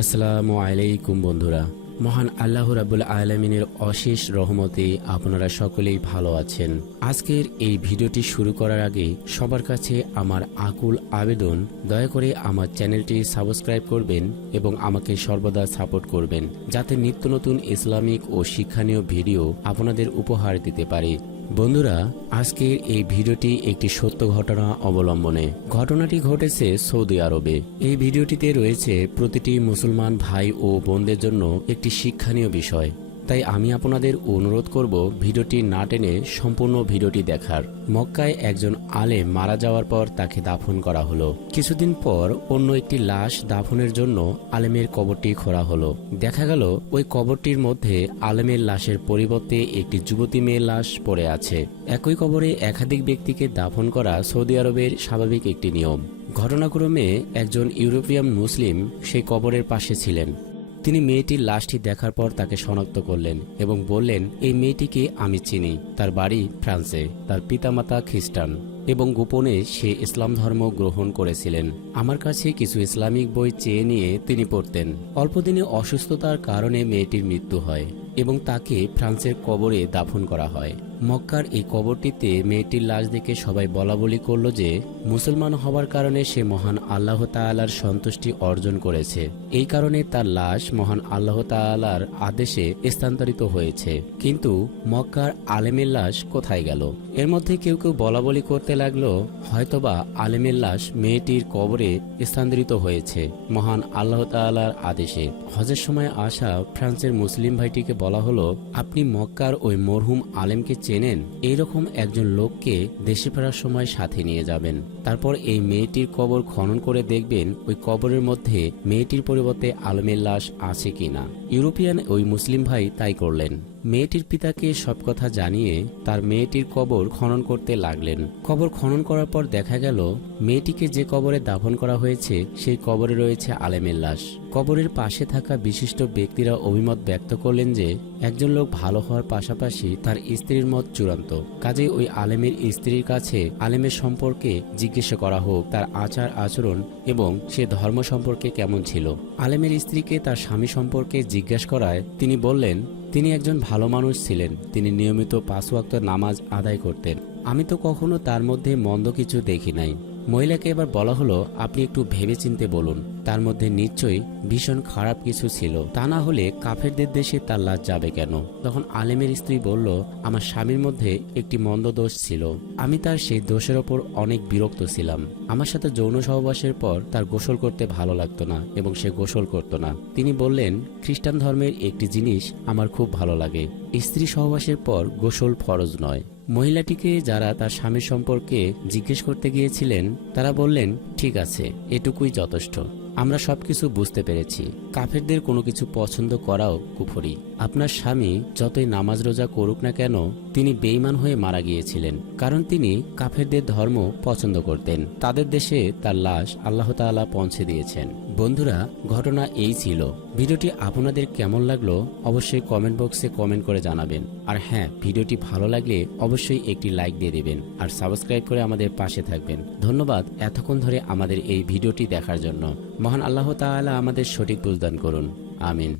আসসালামু আলাইকুম বন্ধুরা। মহান আল্লাহ রাবুল আলমিনের অশেষ রহমতে আপনারা সকলেই ভালো আছেন। আজকের এই ভিডিওটি শুরু করার আগে সবার কাছে আমার আকুল আবেদন, দয়া করে আমার চ্যানেলটি সাবস্ক্রাইব করবেন এবং আমাকে সর্বদা সাপোর্ট করবেন, যাতে নিত্য নতুন ইসলামিক ও শিক্ষণীয় ভিডিও আপনাদের উপহার দিতে পারে। বন্ধুরা আজকের এই ভিডিওটি একটি সত্য ঘটনা অবলম্বনে। ঘটনাটি ঘটেছে সৌদি আরবে। এই ভিডিওটিতে রয়েছে প্রতিটি মুসলমান ভাই ও বোনদের জন্য একটি শিক্ষণীয় বিষয়। তাই আমি আপনাদের অনুরোধ করব ভিডিওটি না টেনে সম্পূর্ণ ভিডিওটি দেখার। মক্কায় একজন আলেম মারা যাওয়ার পর তাকে দাফন করা হলো। কিছুদিন পর অন্য একটি লাশ দাফনের জন্য আলেমের কবরটি খোঁড়া হলো। দেখা গেল, ওই কবরটির মধ্যে আলেমের লাশের পরিবর্তে একটি যুবতী মেয়ের লাশ পড়ে আছে। একই কবরে একাধিক ব্যক্তিকে দাফন করা সৌদি আরবের স্বাভাবিক একটি নিয়ম। ঘটনাক্রমে একজন ইউরোপিয়ান মুসলিম সেই কবরের পাশে ছিলেন। তিনি মেয়েটির লাশটি দেখার পর তাকে শনাক্ত করলেন এবং বললেন, এই মেয়েটিকে আমি চিনি। তার বাড়ি ফ্রান্সে। তার পিতামাতা খ্রিস্টান। এবং গোপনে সে ইসলাম ধর্ম গ্রহণ করেছিলেন। আমার কাছে কিছু ইসলামিক বই চেয়ে নিয়ে তিনি পড়তেন। অল্পদিনে অসুস্থতার কারণে মেয়েটির মৃত্যু হয় এবং তাকে ফ্রান্সের কবরে দাফন করা হয়। মক্কার এই কবরটিতে মেয়েটির লাশ দেখে সবাই বলা বলি করল যে, মুসলমান হওয়ার কারণে সে মহান আল্লাহ তাআলার সন্তুষ্টি অর্জন করেছে। এই কারণে তার লাশ মহান আল্লাহ তাআলার আদেশে স্থানান্তরিত হয়েছে। কিন্তু মক্কার আলেমের লাশ কোথায় গেল? এর মধ্যে কেউ কেউ বলা বলি করতে লাগল, হয়তোবা আলেমের লাশ মেয়েটির কবরে স্থানান্তরিত হয়েছে মহান আল্লাহ তাআলার আদেশে। হজের সময় আসা ফ্রান্সের মুসলিম ভাইটিকে বলা হলো, আপনি মক্কার ওই মরহুম আলেমকে চেনেন এইরকম একজন লোককে দেশে ফেরার সময় সাথে নিয়ে যাবেন। তারপর এই মেয়েটির কবর খনন করে দেখবেন ওই কবরের মধ্যে মেয়েটির পরিবর্তে আলমের লাশ আছে কিনা। ইউরোপিয়ান ওই মুসলিম ভাই তাই করলেন। মেয়েটির পিতাকে সব কথা জানিয়ে তার মেয়েটির কবর খনন করতে লাগলেন। কবর খনন করার পর দেখা গেল, মেয়েটিকে যে কবরে দাফন করা হয়েছে, সেই কবরে রয়েছে আলেমের লাশ কবরের পাশে থাকা বিশিষ্ট ব্যক্তিরা অভিমত ব্যক্ত করলেন যে, একজন লোক ভালো হওয়ার পাশাপাশি তার স্ত্রীর মত চূড়ান্ত। কাজেই ওই আলেমের স্ত্রীর কাছে আলেমের সম্পর্কে জিজ্ঞাসা করা হোক, তার আচার আচরণ এবং সে ধর্ম সম্পর্কে কেমন ছিল। আলেমের স্ত্রীকে তার স্বামী সম্পর্কে জিজ্ঞাসা করায় তিনি বললেন তিনি একজন ভালো মানুষ ছিলেন। তিনি নিয়মিত পাঁচ ওয়াক্ত নামাজ আদায় করতেন। আমি তো কখনো তার মধ্যে মন্দ কিছু দেখি নাই। মহিলাকে এবার বলা হলো, আপনি একটু ভেবেচিন্তে বলুন। তার মধ্যে নিশ্চয়ই ভীষণ খারাপ কিছু ছিল। তা না হলে কাফেরদের দেশে তার লাশ যাবে কেন? তখন আলেমের স্ত্রী বলল, আমার স্বামীর মধ্যে একটি মন্দ দোষ ছিল। আমি তার সেই দোষের ওপর অনেক বিরক্ত ছিলাম। আমার সাথে যৌন সহবাসের পর তার গোসল করতে ভালো লাগতো না এবং সে গোসল করত না। তিনি বললেন, খ্রিস্টান ধর্মের একটি জিনিস আমার খুব ভালো লাগে। স্ত্রী সহবাসের পর গোসল ফরজ নয়। মহিলাটিকে যারা তার স্বামী সম্পর্কে জিজ্ঞেস করতে গিয়েছিলেন, তারা বললেন, ঠিক আছে, এটুকুই যথেষ্ট। আমরা সবকিছু বুঝতে পেরেছি। কাফেরদের কোনো কিছু পছন্দ করাও কুফরি। আপনার স্বামী যতই নামাজ রোজা করুক না কেন তিনি বেইমান হয়ে মারা গিয়েছিলেন, কারণ তিনি কাফেরদের ধর্ম পছন্দ করতেন। তাদের দেশে তার লাশ আল্লাহ তাআলা পৌঁছে দিয়েছেন। বন্ধুরা, ঘটনা এই ছিল। ভিডিওটি আপনাদের কেমন লাগল অবশ্যই কমেন্ট বক্সে কমেন্ট করে জানাবেন। আর হ্যাঁ ভিডিওটি ভালো লাগলে অবশ্যই একটি লাইক দিয়ে দেবেন আর সাবস্ক্রাইব করে আমাদের পাশে থাকবেন। ধন্যবাদ এতক্ষণ ধরে আমাদের এই ভিডিওটি দেখার জন্য। মহান আল্লাহ তাআলা আমাদের সঠিক বুঝদান করুন। আমিন।